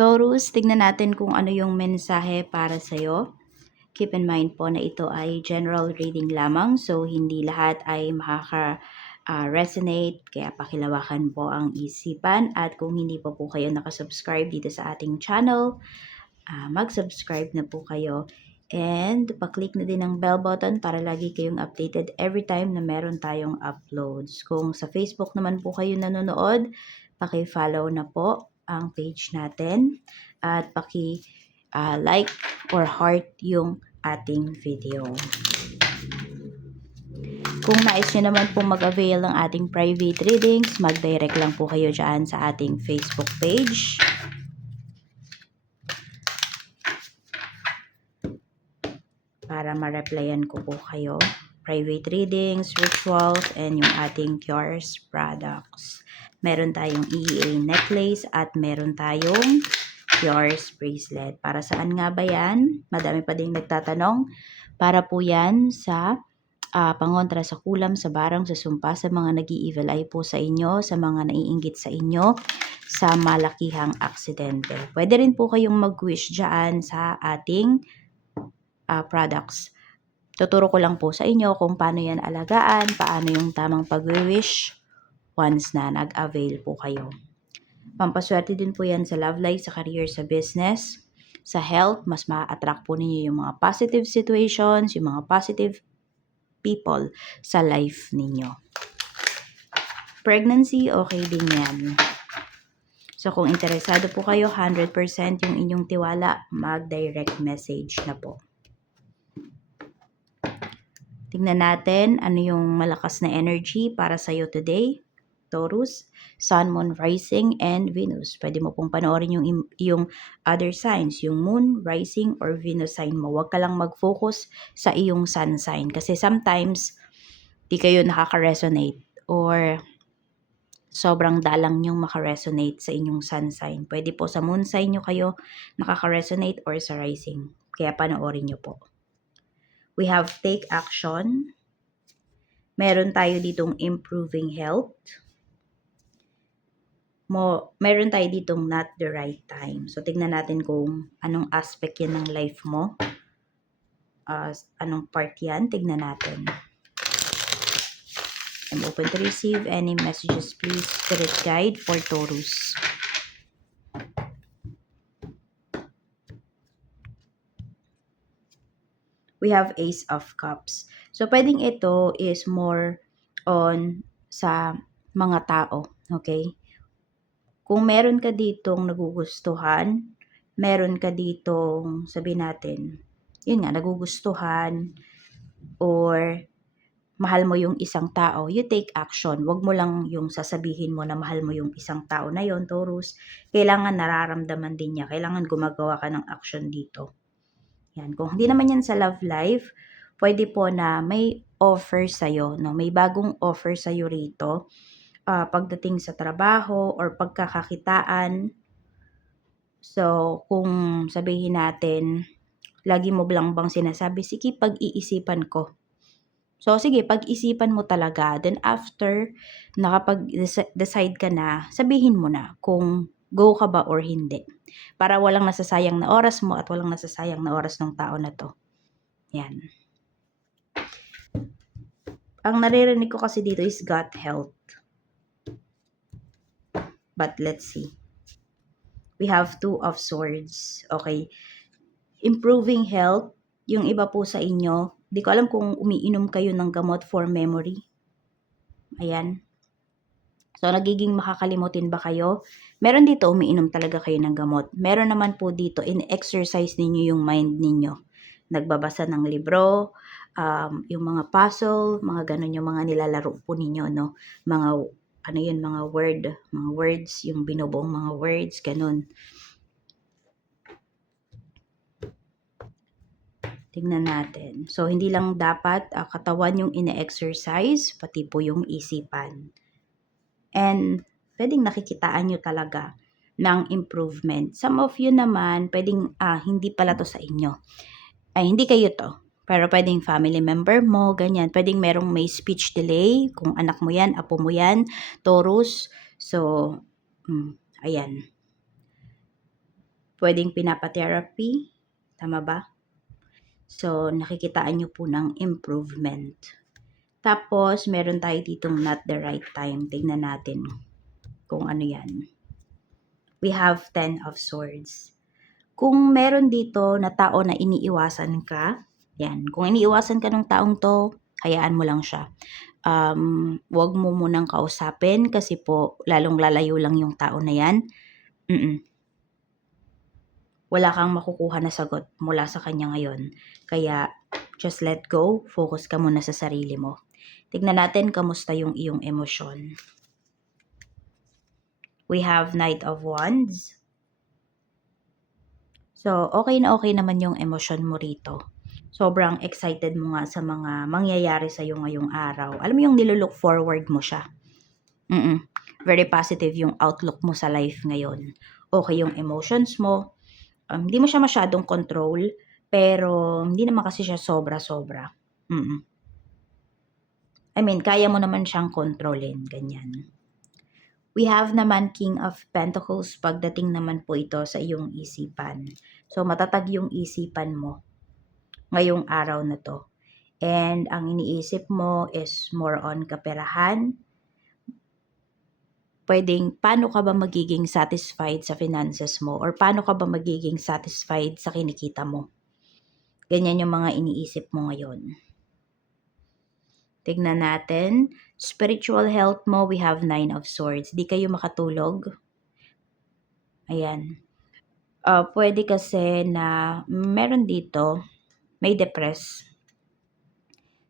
Taurus, tignan natin kung ano yung mensahe para sa'yo. Keep in mind po na ito ay general reading lamang, so hindi lahat ay makaka-resonate, kaya pakilawakan po ang isipan. At kung hindi pa po kayo nakasubscribe dito sa ating channel, mag-subscribe na po kayo. And pa-click na din ang bell button para lagi kayong updated every time na meron tayong uploads. Kung sa Facebook naman po kayo nanonood, paki-follow na po ang page natin at paki-like or heart yung ating video. Kung nais nyo naman po mag-avail ng ating private readings, mag-direct lang po kayo dyan sa ating Facebook page. Para ma-replyan ko po kayo. Private readings, rituals, and yung ating Cures products. Meron tayong EEA necklace at meron tayong Cures bracelet. Para saan nga ba yan? Madami pa ding nagtatanong. Para po yan sa pangontra sa kulam, sa barang, sa sumpa, sa mga nag-i-evil eye po sa inyo, sa mga naiinggit sa inyo, sa malakihang aksidente. Pwede rin po kayong mag-wish dyan sa ating products. Tuturo ko lang po sa inyo kung paano yan alagaan, paano yung tamang pag-wish once na nag-avail po kayo. Pampaswerte din po yan sa love life, sa career, sa business, sa health. Mas ma-attract po ninyo yung mga positive situations, yung mga positive people sa life ninyo. Pregnancy, okay din yan. So kung interesado po kayo, 100% yung inyong tiwala, mag-direct message na po. Tingnan natin ano yung malakas na energy para sa'yo today. Taurus, Sun, Moon, Rising, and Venus. Pwede mo pong panoorin yung other signs, yung Moon, Rising, or Venus sign mo. Huwag ka lang mag-focus sa iyong Sun sign. Kasi sometimes, di kayo nakaka-resonate or sobrang dalang nyong makaresonate sa inyong Sun sign. Pwede po sa Moon sign nyo kayo nakaka-resonate or sa Rising. Kaya panoorin nyo po. We have take action. Meron tayo ditong improving health. Meron tayo ditong not the right time. So, tignan natin kung anong aspect yan ng life mo. Anong part yan. Tignan natin. I'm open to receive any messages, please. Spirit guide for Taurus. We have Ace of Cups. So, pwedeng ito is more on sa mga tao. Okay? Kung meron ka ditong nagugustuhan, meron ka ditong, sabihin natin, yun nga, nagugustuhan, or mahal mo yung isang tao, you take action. Huwag mo lang yung sasabihin mo na mahal mo yung isang tao na yon, Taurus. Kailangan nararamdaman din niya. Kailangan gumagawa ka ng action dito. Yan. Kung hindi naman yan sa love life, pwede po na may offer sa'yo, no? May bagong offer sa'yo rito. Pagdating sa trabaho or pagkakakitaan. So, kung sabihin natin, lagi mo lang bang sinasabi, sige, pag-iisipan ko. So, sige, pag-isipan mo talaga. Then, after nakapag-decide ka na, sabihin mo na kung go ka ba or hindi. Para walang nasasayang na oras mo at walang nasasayang na oras ng tao na to. Yan. Ang naririnig ko kasi dito is gut health. But let's see. We have Two of Swords. Okay. Improving health. Yung iba po sa inyo, di ko alam kung umiinom kayo ng gamot for memory. Ayan. So, nagiging makakalimutin ba kayo? Meron dito, umiinom talaga kayo ng gamot. Meron naman po dito, in-exercise ninyo yung mind ninyo. Nagbabasa ng libro, yung mga puzzle, mga ganun yung mga nilalaro po ninyo, no? Mga, ano yun, mga words, yung binubuong mga words, ganun. Tingnan natin. So, hindi lang dapat katawan yung ine-exercise, pati po yung isipan. And pwedeng nakikitaan nyo talaga ng improvement. Some of you naman, pwedeng hindi pala to sa inyo. Ay, hindi kayo to. Pero pwedeng family member mo, ganyan. Pwedeng merong may speech delay. Kung anak mo yan, apo mo yan, Taurus. So, ayan. Pwedeng pinapa-therapy, tama ba? So, nakikitaan niyo po ng improvement. Tapos, meron tayo ditong not the right time. Tignan natin kung ano yan. We have 10 of Swords. Kung meron dito na tao na iniiwasan ka, yan. Kung iniiwasan ka ng taong to, hayaan mo lang siya. Wag mo munang kausapin kasi po lalong lalayo lang yung tao na yan. Wala kang makukuha na sagot mula sa kanya ngayon. Kaya, just let go. Focus ka muna sa sarili mo. Tignan natin kamusta yung iyong emosyon. We have Knight of Wands. So, okay na okay naman yung emosyon mo rito. Sobrang excited mo nga sa mga mangyayari sa'yo ngayong araw. Alam mo yung nilook forward mo siya. Very positive yung outlook mo sa life ngayon. Okay yung emotions mo. Hindi mo siya masyadong control, pero hindi naman kasi siya sobra-sobra. I mean, kaya mo naman siyang kontrolin, ganyan. We have naman King of Pentacles pagdating naman po ito sa iyong isipan. So, matatag yung isipan mo ngayong araw na to. And ang iniisip mo is more on kaperahan. Pwedeng, paano ka ba magiging satisfied sa finances mo? Or paano ka ba magiging satisfied sa kinikita mo? Ganyan yung mga iniisip mo ngayon. Tignan natin. Spiritual health mo, we have 9 of Swords. Di kayo makatulog. Ayan. Pwede kasi na meron dito, may depress.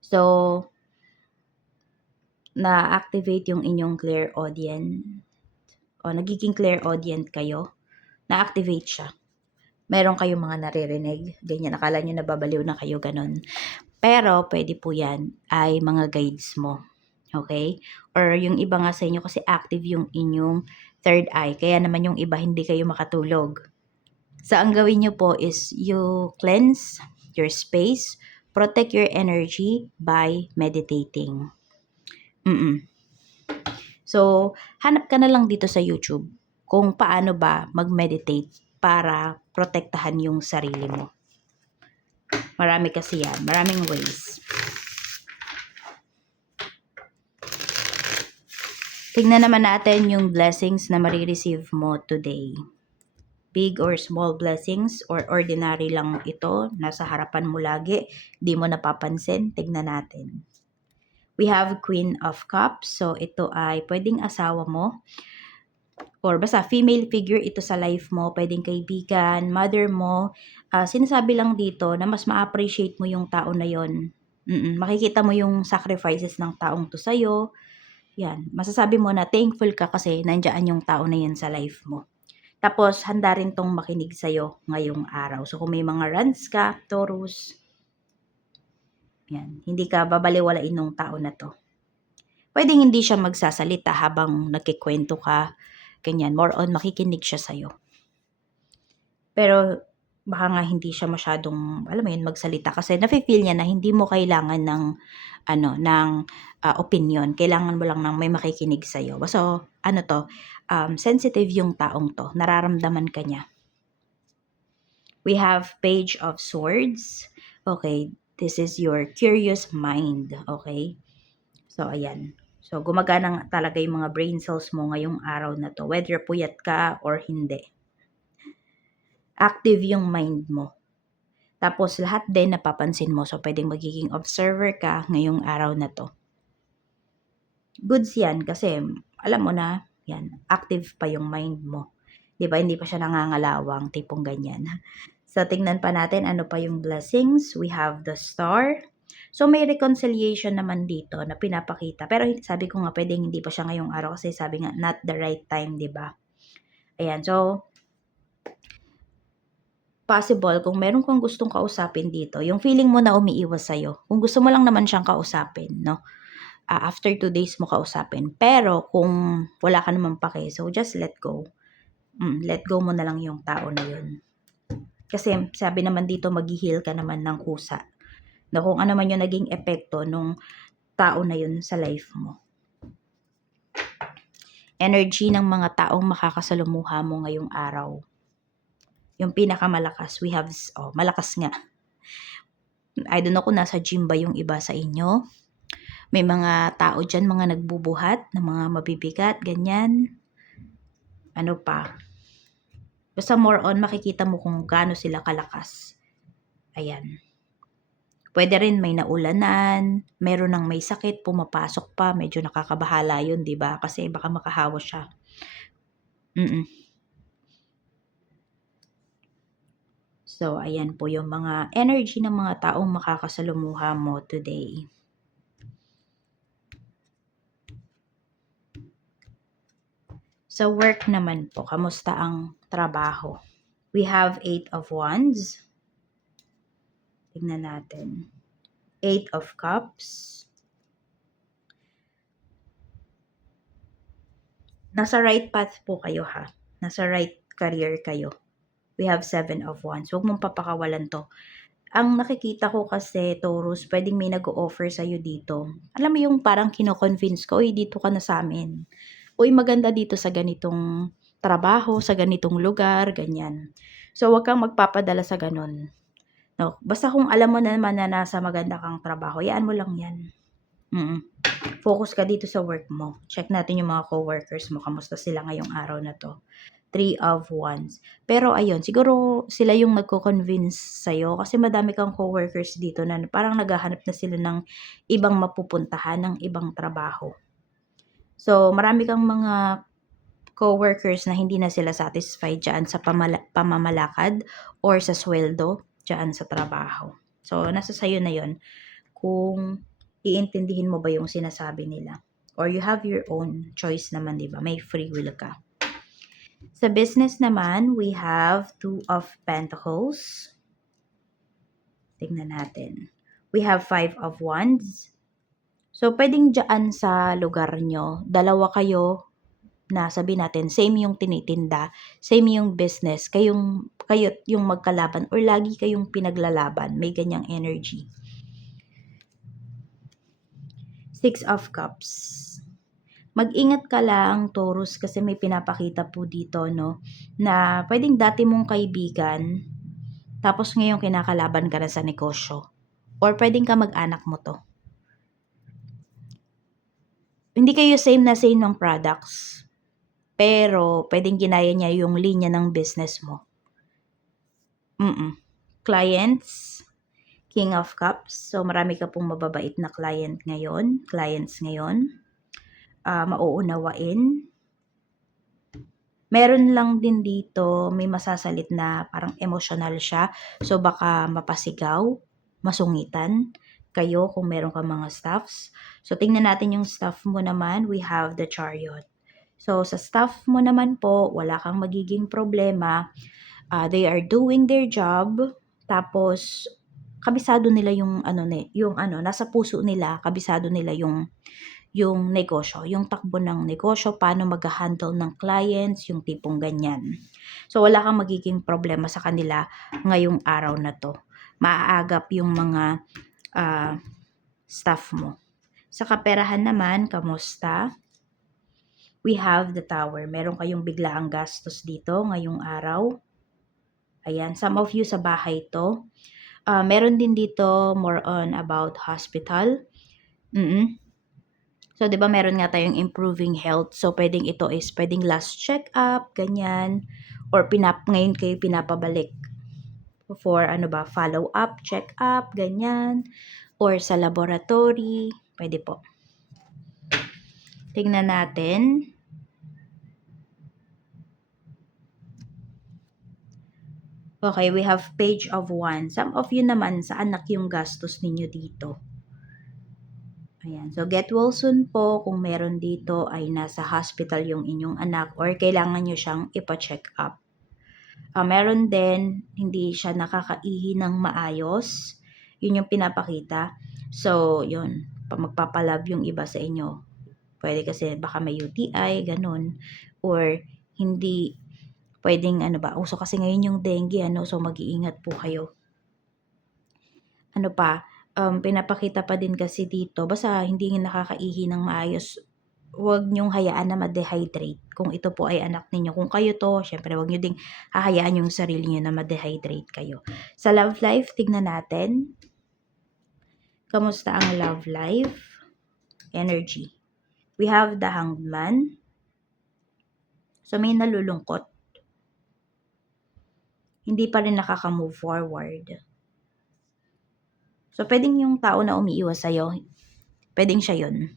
So, na-activate yung inyong clairaudient. O, nagiging clairaudient kayo. Na-activate siya. Meron kayong mga naririnig. Ganyan, akala nyo nababaliw na kayo, ganun. Pero, pwede po yan ay mga guides mo. Okay? Or yung iba nga sa inyo kasi active yung inyong third eye. Kaya naman yung iba hindi kayo makatulog. So, ang gawin nyo po is you cleanse your space, protect your energy by meditating. So, hanap ka na lang dito sa YouTube kung paano ba mag-meditate para protektahan yung sarili mo. Marami kasi yan. Maraming ways. Tingnan naman natin yung blessings na marireceive mo today. Big or small blessings or ordinary lang ito, nasa harapan mo lagi, di mo napapansin, tignan natin. We have Queen of Cups, so ito ay pwedeng asawa mo, or basta female figure ito sa life mo, pwedeng kaibigan, mother mo. Sinasabi lang dito na mas ma-appreciate mo yung tao na yon. Makikita mo yung sacrifices ng taong to sa'yo. Yan, masasabi mo na thankful ka kasi nandiyan yung tao na yan sa life mo. Tapos, handa rin tong makinig sa'yo ngayong araw. So, kung may mga rants ka, Taurus, yan, hindi ka babaliwalain ng tao na to. Pwedeng hindi siya magsasalita habang nagkikwento ka, ganyan, more on makikinig siya sa'yo. Pero, baka nga hindi siya masyadong, alam mo yun, magsalita kasi nafe-feel niya na hindi mo kailangan ng opinion. Kailangan mo lang ng may makikinig sa'yo. So, sensitive yung taong to. Nararamdaman ka niya. We have Page of Swords. Okay, this is your curious mind. Okay? So, ayan. So, gumagana talaga yung mga brain cells mo ngayong araw na to. Whether puyat ka or hindi. Active yung mind mo. Tapos, lahat din napapansin mo. So, pwedeng magiging observer ka ngayong araw na to. Goods yan kasi, alam mo na, yan, active pa yung mind mo. Diba? Hindi pa siya nangangalawang, tipong ganyan. So, tingnan pa natin ano pa yung blessings. We have the Star. So, may reconciliation naman dito na pinapakita. Pero sabi ko nga, pwedeng hindi pa siya ngayong araw kasi sabi nga, not the right time, diba? Ayan, so, possible kung meron kang gustong kausapin dito, yung feeling mo na umiiwas sa'yo, kung gusto mo lang naman siyang kausapin, no? After 2 days mo kausapin. Pero kung wala ka naman pake, so just let go. Let go mo na lang yung tao na yun. Kasi sabi naman dito, mag-heal ka naman ng kusa. Na kung ano man yung naging epekto nung tao na yun sa life mo. Energy ng mga taong makakasalumuha mo ngayong araw. Yung pinakamalakas, we have, malakas nga. I don't know kung nasa gym ba yung iba sa inyo. May mga tao dyan, mga nagbubuhat ng mga mabibigat, ganyan. Ano pa? Basta more on, makikita mo kung gaano sila kalakas. Ayan. Pwede rin may naulanan, meron ng may sakit, pumapasok pa, medyo nakakabahala yun, di ba? Kasi baka makahawa siya. So, ayan po yung mga energy ng mga taong makakasalumuha mo today. Sa work naman po, kamusta ang trabaho? We have 8 of Wands. Tignan natin. 8 of Cups. Nasa right path po kayo ha. Nasa right career kayo. We have 7 of Wands. Huwag mong papakawalan to. Ang nakikita ko kasi, Taurus, pwedeng may nag-o-offer sa'yo dito. Alam mo yung parang kino-convince ko, uy, dito ka na sa amin. Uy, maganda dito sa ganitong trabaho, sa ganitong lugar, ganyan. So, huwag kang magpapadala sa ganun. No? Basta kung alam mo naman na nasa maganda kang trabaho, yaan mo lang yan. Focus ka dito sa work mo. Check natin yung mga co-workers mo. Kamusta sila ngayong araw na to? 3 of Wands. Pero ayun, siguro sila yung nagko-convince sa'yo kasi madami kang co-workers dito na parang naghahanap na sila ng ibang mapupuntahan, ng ibang trabaho. So, marami kang mga co-workers na hindi na sila satisfied dyan sa pamamalakad or sa sweldo dyan sa trabaho. So, nasa sayo na yon kung iintindihin mo ba yung sinasabi nila. Or you have your own choice naman, di ba? May free will ka. Sa business naman, we have 2 of Pentacles. Tingnan natin. We have 5 of Wands. So, pwedeng dyan sa lugar nyo, dalawa kayo na sabihin natin, same yung tinitinda, same yung business, kayo yung magkalaban or lagi kayong pinaglalaban. May ganyang energy. 6 of Cups. Mag-ingat ka lang, Taurus, kasi may pinapakita po dito, no, na pwedeng dati mong kaibigan, tapos ngayon kinakalaban ka na sa negosyo. Or pwedeng ka mag-anak mo to. Hindi kayo same na same ng products, pero pwedeng ginaya niya yung linya ng business mo. Clients, King of Cups. So, marami ka pong mababait na clients ngayon. Mauunawain. Meron lang din dito, may masasalit na parang emotional siya. So, baka mapasigaw, masungitan kayo kung meron ka mga staffs. So, tingnan natin yung staff mo naman. We have the Chariot. So, sa staff mo naman po, wala kang magiging problema. They are doing their job. Tapos, kabisado nila yung nasa puso nila, kabisado nila yung negosyo, yung takbo ng negosyo, paano mag-handle ng clients, yung tipong ganyan. So, wala kang magiging problema sa kanila ngayong araw na to. Maaagap yung mga staff mo. Sa kaperahan naman, kamusta? We have the Tower. Meron kayong biglaang gastos dito ngayong araw. Ayan, some of you sa bahay to. Meron din dito more on about hospital. So, di ba meron nga tayong improving health. So, pwedeng ito is pwedeng last check-up, ganyan. Or ngayon kayo pinapabalik for follow-up, check-up, ganyan. Or sa laboratory. Pwede po. Tingnan natin. Okay, we have Page of Wands. Some of you naman, sa anak yung gastos ninyo dito. Ayan. So, get well soon po kung meron dito ay nasa hospital yung inyong anak or kailangan nyo siyang ipa-check up. Meron din, hindi siya nakakaihi ng maayos. Yun yung pinapakita. So, yun. Magpapalab yung iba sa inyo. Pwede kasi baka may UTI, ganun. Or, hindi, pwedeng uso kasi ngayon yung dengue, so mag-iingat po kayo. Pinapakita pa din kasi dito, basta hindi nakakaihi ng maayos, huwag niyong hayaan na ma-dehydrate kung ito po ay anak ninyo. Kung kayo 'to, siyempre huwag niyo ding hahayaan yung sarili niyo na ma-dehydrate kayo. Sa love life, tignan natin. Kamusta ang love life? Energy. We have the Hanged Man. So, may nalulungkot. Hindi pa rin nakaka-move forward. So, pwedeng yung tao na umiiwas sa'yo, pwedeng siya yun.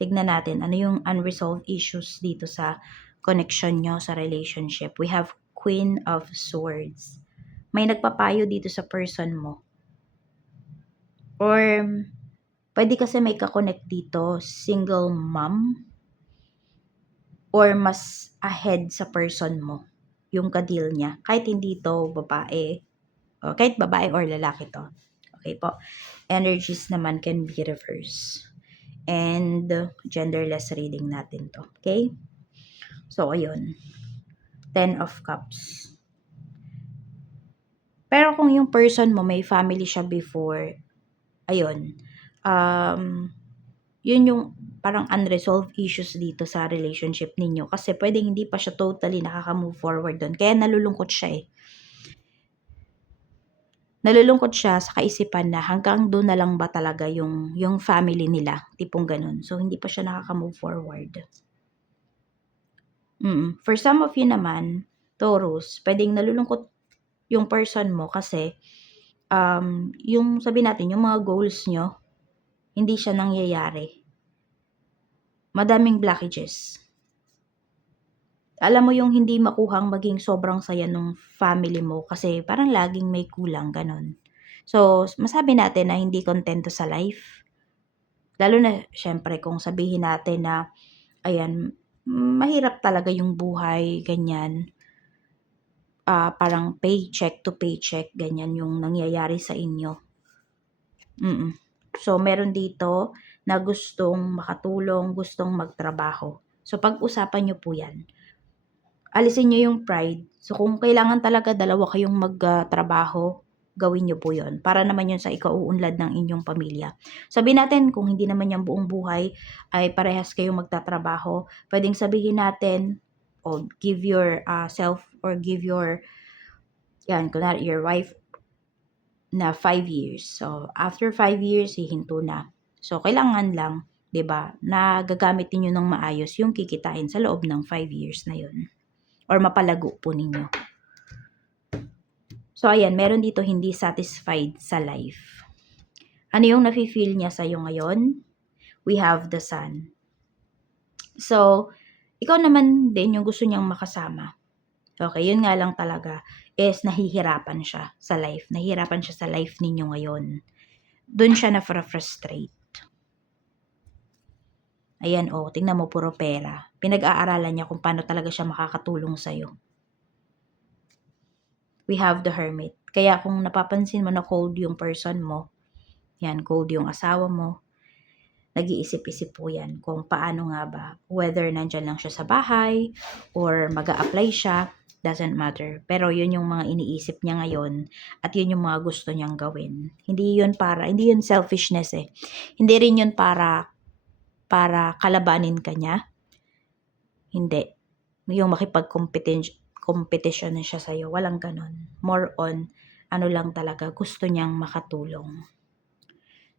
Tignan natin, ano yung unresolved issues dito sa connection nyo sa relationship. We have Queen of Swords. May nagpapayo dito sa person mo. Or, pwede kasi may kakonect dito, single mom. Or mas ahead sa person mo, yung ka-deal niya. Kahit hindi to babae, o kahit babae or lalaki to. Okay po. Energies naman can be reversed. And genderless reading natin to. Okay? So, ayun. 10 of Cups. Pero kung yung person mo may family siya before, ayun, yun yung parang unresolved issues dito sa relationship ninyo. Kasi pwedeng hindi pa siya totally nakaka-move forward doon. Kaya nalulungkot siya eh. Nalulungkot siya sa kaisipan na hanggang doon na lang ba talaga yung family nila, tipong ganun. So, hindi pa siya nakaka-move forward. For some of you naman, Taurus, pwedeng nalulungkot yung person mo kasi yung sabi natin, yung mga goals nyo, hindi siya nangyayari. Madaming blockages. Alam mo yung hindi makuhang maging sobrang saya nung family mo kasi parang laging may kulang, ganun. So, masabi natin na hindi kontento sa life. Lalo na, syempre, kung sabihin natin na, ayan, mahirap talaga yung buhay, ganyan. Parang paycheck to paycheck, ganyan yung nangyayari sa inyo. So, meron dito na gustong makatulong, gustong magtrabaho. So, pag-usapan nyo po yan. Alisin nyo yung pride. So, kung kailangan talaga dalawa kayong magtrabaho, gawin nyo po yun. Para naman yun sa ikauunlad ng inyong pamilya. Sabihin natin, kung hindi naman yung buong buhay ay parehas kayong magtatrabaho, pwedeng sabihin natin, o give your self or give your, kunwari your wife na 5 years. So, after 5 years, hihinto na. So, kailangan lang, 'di ba, na gagamit niyo ng maayos yung kikitain sa loob ng 5 years na yun. Or mapalago po ninyo. So, ayan, meron dito hindi satisfied sa life. Ano yung nafe-feel niya sa'yo ngayon? We have the Sun. So, ikaw naman din yung gusto niyang makasama. Okay, yun nga lang talaga is nahihirapan siya sa life. Nahihirapan siya sa life ninyo ngayon. Doon siya na-frustrate. Ayan, tingnan mo, puro pera. Pinag-aaralan niya kung paano talaga siya makakatulong sa'yo. We have the Hermit. Kaya kung napapansin mo na cold yung person mo, yan, cold yung asawa mo, nag-iisip-isip po yan kung paano nga ba, whether nandyan lang siya sa bahay or mag-a-apply siya, doesn't matter. Pero yun yung mga iniisip niya ngayon at yun yung mga gusto niyang gawin. Hindi yun selfishness eh. Hindi rin yun para kalabanin ka niya. Hindi. Yung makipag-competition na siya sa'yo. Walang ganun. More on, ano lang talaga, gusto niyang makatulong.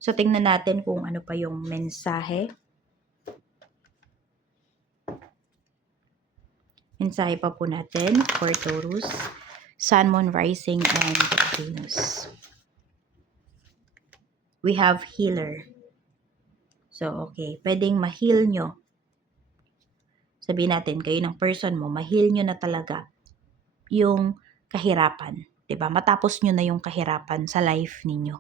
So, tingnan natin kung ano pa yung mensahe. Mensahe pa po natin for Taurus, Sun, Moon, Rising, and Venus. We have Healer. So, okay. Pwedeng ma-heal nyo. Sabihin natin, kayo ng person mo, ma-heal nyo na talaga yung kahirapan. 'Di ba? Matapos nyo na yung kahirapan sa life ninyo.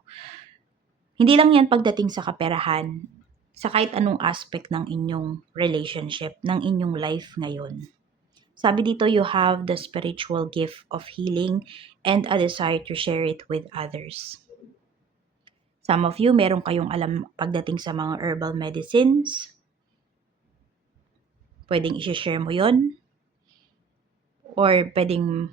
Hindi lang yan pagdating sa kaperahan, sa kahit anong aspect ng inyong relationship, ng inyong life ngayon. Sabi dito, you have the spiritual gift of healing and a desire to share it with others. Some of you, meron kayong alam pagdating sa mga herbal medicines. Pwedeng i-share mo yon. Or pwedeng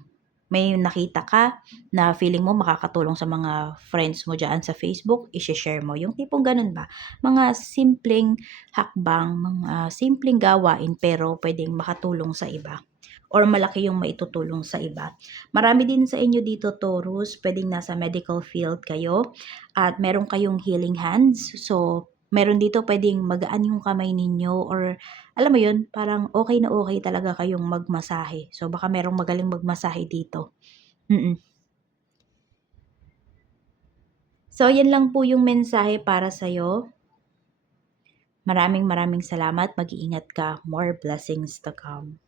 may nakita ka na feeling mo makakatulong sa mga friends mo diyan sa Facebook, i-she-share mo, yung tipong gano'n ba. Mga simpleng hakbang, mga simpleng gawain pero puwedeng makatulong sa iba or malaki yung maitutulong sa iba. Marami din sa inyo dito Taurus, puwedeng nasa medical field kayo at meron kayong healing hands. So, meron dito puwedeng magaan yung kamay ninyo or alam mo yun, parang okey na okey talaga kayong magmasahe. So, baka merong magaling magmasahe dito. Mm. So, yan lang po yung mensahe para sa'yo. Maraming maraming salamat. Mag-iingat ka. More blessings to come.